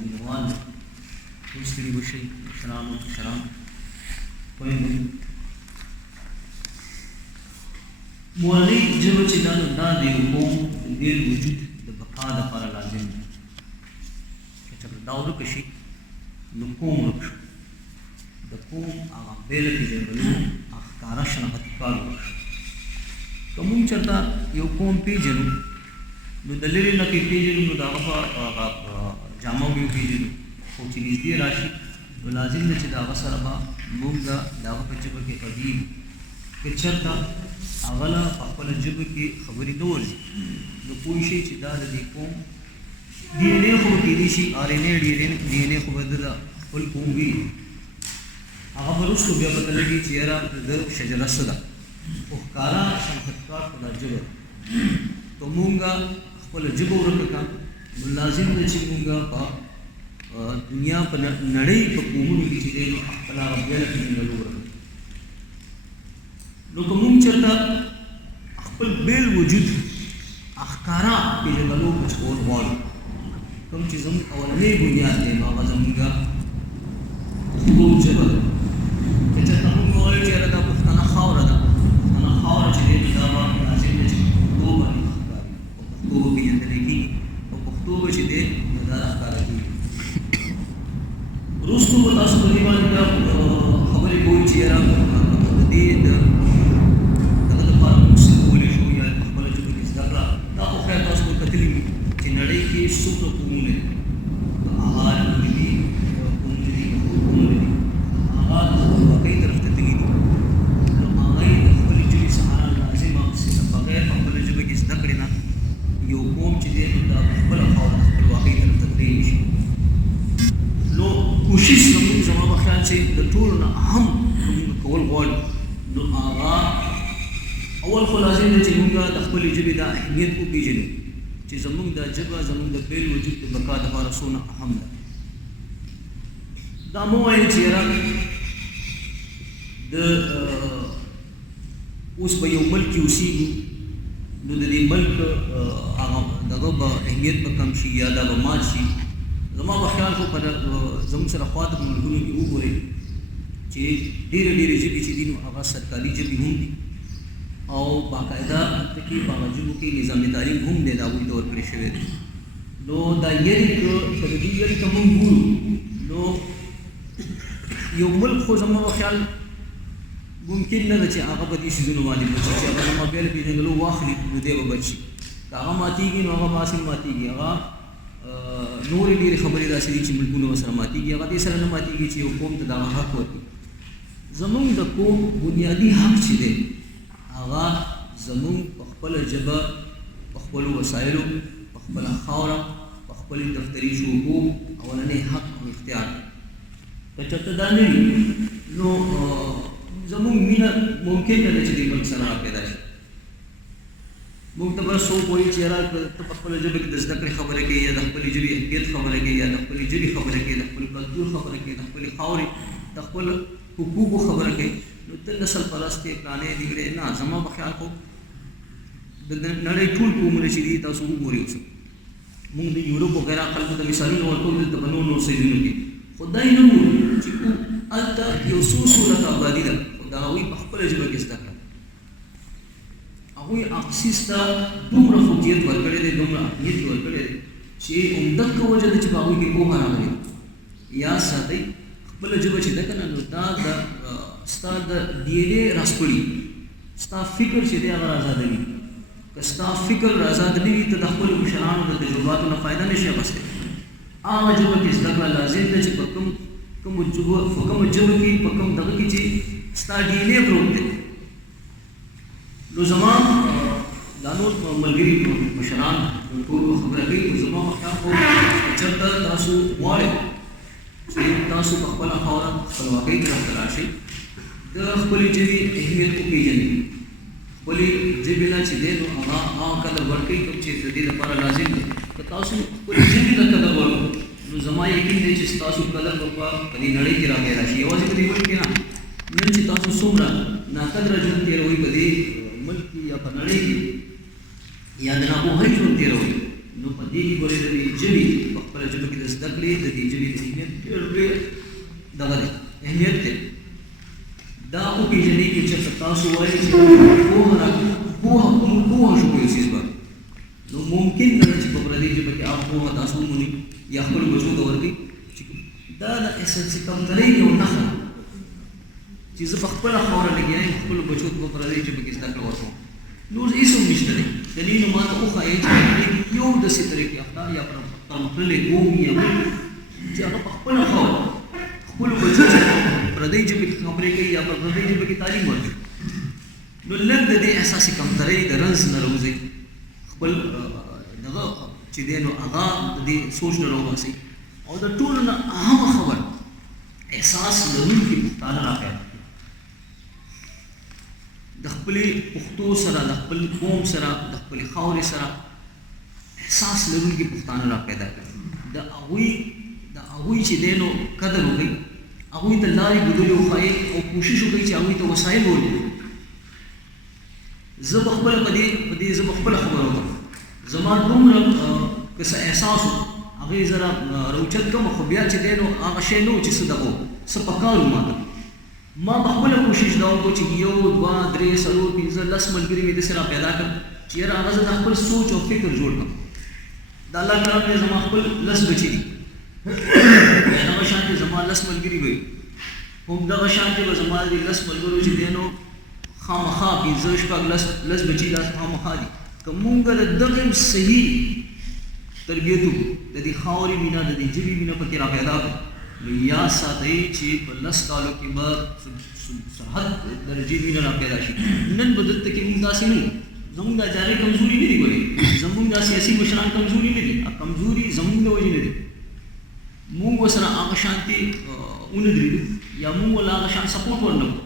مینوال ټول ستړي وشئ مشرانو کشران خویندو مورنۍ ژبه چې دا نو دا د یو قوم د ډېر وجود د بقا دپاره لازم دی که چېرته دا ورکه شي نو قوم ورک شو د قوم هغه بیله پېژندلو هغه ښکاره شناختي کار ورک شو که مونږ چېرته یو قوم پېژنو نو د لرې نه کې پېژنو نو د هغه په جامه به وپېژنو خو چې نږدې راشي نو لازم ده چې د هغه سره به مونږ د هغه په ژبه کې غږېږو که چېرته هغه له په خپله ژبه کې خبرې نه ورځي نو پوه شئ چې دا د دې قوم ډي ان اے خو به کېدای شي آر ان اے ډي ان اے خو به د خپل قوم وي هغه به وروستو بیا پته لګي چې یاره د شجره څه ده خو ښکاره شناختکار خو دا ژبه ده که مونږ خپله ژبه ورکه کړه نو لازم ده چې مونږ په دنیا په نړۍ په قومونو کې چې دی نو خپله هغه بیله پېژندلو ورکړو نو که مونږ چېرته خپل بیل وجود ښکاره پېژندلو کچکول غواړو کوم چې زموږ اولنی بنیاد دی نو هغه زموږ پښتو ژبه ده که چېرته مونږ ووایو چې یاره دا پښتنه خاوره ده پښتنه خاوره چې دی نو دا به لازم ده چې پښتو باندې ښکاري او پښتو به پېژندلی کېږي او پښتو به چې دی نو دا راښکاره کېږي وروستو به تاسو په دې باندې بیا خبرې کوئ چې یاره د دې دغه دپاره موږ څه کولی شو یا په خپله ژبه کې زده کړه دا خو خیر تاسو به کتلي وي چې نړۍ کې څومره قومونه دي هغه ملي قومونه دي قومونه دي هغه د خپلواکۍ طرف ته تللي دي نو هغوی د خپلې ژبې څخه لازمه چې بغیر په خپله ژبه کې زده کړې نه یو قوم چې دی نو دا په خپله خاوره خپلواکۍ طرف ته تللی نه شي نو کوشش زموږ زما په خیال چې د ټولو نه اهم موږ کول غواړو نو هغه اول خو لازم دی چې موږ د خپلې ژبې دا اهمیت وپېژنو چې زموږ دا ژبه زموږ د بیل وجود د بقا دپاره څومره اهم ده دا مه وایو چې یاره د اوس به یو ملک کې اوسېږو نو د دې ملک هغه دغه به اهمیت به کم شي یا دا به مات شي زما په خیال خو په زموږ سره خواته په ملکونو کې وګورئ چې ډېرې ژبې چې دي نو هغه سرکاري ژبې هم دي او باقاعده هلته کې په هغه ژبو کې نظام تعلیم هم دی د هغوی ته ورکړی شوی دی نو دا یعنې که د دې یعنې که موږ ګورو نو یو ملک خو زما په خیال ممکن نه ده چې هغه په دې څیزونو باندې بچ شي چې هغه زما بیله پېژندلو واخلي نو دی به بچ شي که هغه ماتېږي نو هغه ماسې ماتېږي هغه نورې ډېرې خبرې داسې دي چې ملکونه ورسره ماتېږي هغه دې سره نه ماتېږي چې یو قوم ته دغه حق ورکړي زموږ د قوم بنیادي حق چې دی هغه زموږ په خپله ژبه په خپلو وسایلو په خپله خاوره په خپلې دفتري شعبو اولنی حق او اختیار دی که چېرته دا نه وي نو زموږ مینه ممکن نه ده چې دې ملک سره راپیدا شي موږ ته به څوک وایي چې یاره ته په خپله ژبه کې د زده کړې خبره کوې یا د خپلې ژبې اهمیت خبره کوې یا د خپلې ژبې خبره کوې د خپل کلتور خبره کوې د خپلې خاورې د خپل حقوقو خبره کوې نو ته نسل پرست یې پلانې دیګړې نه زما په خیال خو د نړۍ ټول قومونه چې دي تاسو وګورئ اوس موږ د یورپ وغیره خلکو ته مثالونه ورکوو دلته په نور څیزونو کې خو دا یې نه ګورو چې هلته یو څو صورته آبادي ده خو د هغوی په خپله ژبه کې زده کړه هغوی اکسیس ته دومره خوږیت ورکړی دی دومره اهمیت یې ورکړی دی چې عمدک وجه ده چې په هغوی کې پوهه راغلې یاد ساتئ خپله ژبه چې ده که نه نو دا د ستا د ډي ان اے راسپړي ستا فکر چې دی هغه ازادوي که ستا فکر ازاد نه وي ته د خپلو مشرانو د تجرباتو نه فایده نه شي اخیستی هغه ژبه کې زده کړه لازم ده چې په کومه ژبه کې په کوم دغه کې چې ستا ډي ان اے پروت دی نو زما دا نور ملګري مشران ټول خبره کوي خو زما په خیال خو چېرته تاسو غواړئ چې تاسو په خپله خاوره خپلواکۍ طرف ته راشئ د خپلې ژبې اهمیت وپېژنئ خپلې ژبې نه چې دی نو هغه قدر ورکوئ کوم چې د دې لپاره لازم دی که تاسو خپلې ژبې ته قدر ورکړو نو زما یقین دی چې ستاسو قدر به په دې نړۍ کې راپیدا شي یوازې په دې ملک کې نه نن چې تاسو څومره ناقدره ژوند تېروئ په دې ملک کې یا په نړۍ کې یا د ناپوهۍ ژوند تېروئ نو په دې کې ګورې د دې ژبې په خپله ژبه کې د زده کړې د دې ژبې د اهمیت ډېر لوی دغه دی اهمیت دی دا وپېژنئ چې چېرته تاسو وایئ چې پوهه شو په یو څیز باندې نو ممکن نه ده چې په پردۍ ژبه کې هغه پوهه تاسو ومومئ یا خپلو بچو ته ورکړئ دا د کمترۍ یو نښه چې زه په خپله خاوره لګیا یم خپلو بچو ته په پردۍ ژبه کې زده کړه ورکوم نور هېڅ هم نشته دی دلیل نو ماته وښایئ چې یو داسې طریقې یافته یا پرمختللی قوم یا بل چې هغه په خپله خاوره خپلو بچو چې پردۍ ژبه کې خبرې کوي یا په پردۍ ژبه کې تعلیم ورکوي نو لږ د دې احساسې کمترۍ د رنځ نه راوځئ خپل دغه چې دی نو هغه د دې سوچ نه راوباسئ او د ټولو نه اهمه خبر احساس لرونکي پښتانه راپیدا کړي د خپلې پښتو سره د خپل قوم سره د خپلې خاورې سره احساس لرونکي پښتانه راپیدا کړي د هغوی چې دی نو قدر وکړئ هغوی ته لارې ګودلې وښایئ او کوشش وکړئ چې هغوی ته وسایل ورکړي زه په خپله په دې زه په خپله خبره وکړم زما دومره که څه احساس و هغې زه راوچت کړم خو بیا چې دی نو هغه شی نه و چې څه دغه و څه پکار و ماته ما په خپله کوشش دا وکړو چې 1 2 3 4 5 10 ملګري مې داسې راپیدا کړم چې یاره هغه زه د خپل سوچ او فکر جوړ کړم د الله کرام دی زما خپل 10 بچي دي دغه شانتې زما 10 ملګري به وي هم دغه شانتې به زما د 10 ملګرو چې دی نو خامخا 15 شپږ 10 بچي دا خامخا دي که مونږ د دغه صحیح تربیت وکړو د دې خاورې مینه د دې ژبې مینه پکې راپیدا کړو نو یاد ساتئ چې په 10 کالو کې به سرحد درجې مینه راپیدا شي نن به دلته کې مونږ داسې نه زمونږ دا جاري کمزوري نه دي ګورئ زمونږ دا سیاسي مشران کمزوري نه دي کمزوري زمونږ د وجې نه دي مونږ ورسره هغه شانتې ونه درېږو یا مونږ ورله هغه شان سپورټ ورنه کړو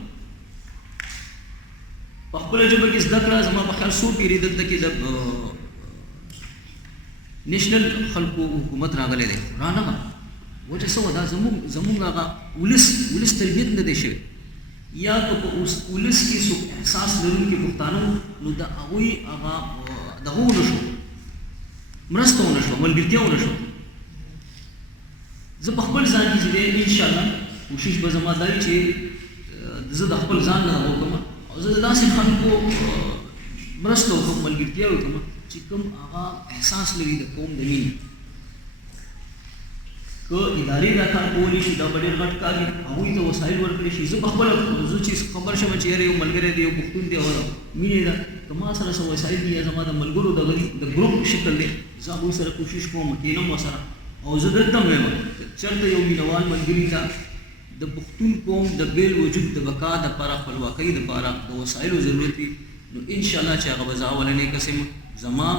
په خپله ژبه کې زده کړه زما په خیال څو پیرې دلته کې د نیشنل خلکو حکومت راغلی دی رانغه وجه څه وه دا زمونږ هغه ولس تربیت نه دی شوی یا که په ولس کې څوک احساس لرونکي پښتانه نو د هغوی هغه دغه ونه شو مرسته ونه شوه ملګرتیا ونه شوه زه په خپل ځان کې چې دی انشاءالله کوشش به زما دا وي چې زه د خپل ځان نه وکړم او زه د داسې خلکو مرسته وکړم ملګرتیا وکړم چې کوم هغه احساس لري د قوم د مینې که ادارې دا کار کولی شي دا به ډېر غټ کار وي هغوی ته وسایل ورکړی شي زه په خپله زه چې خبر شم چې یاره یو ملګری دی یو پښتون دی او مینې ده که ما سره څه وسایل دي یا زما د ملګرو دغه دي د ګروپ شکل دی زه هغوی سره کوشش کوم کښېنم ورسره او زه دلته هم وایم چېرته یو مینهوال ملګري ته د پښتون قوم د بیل وجود د بقا دپاره خپلواکۍ دپاره د وسایلو ضرورت وي نو انشاءالله چې هغه به زه اولنی کس یم زما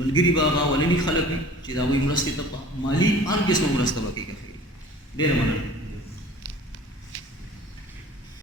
ملګري به هغه اولني خلک وي چې د هغوی مرستې ته په مالي هر قسمه مرسته به کوي ډېره مننه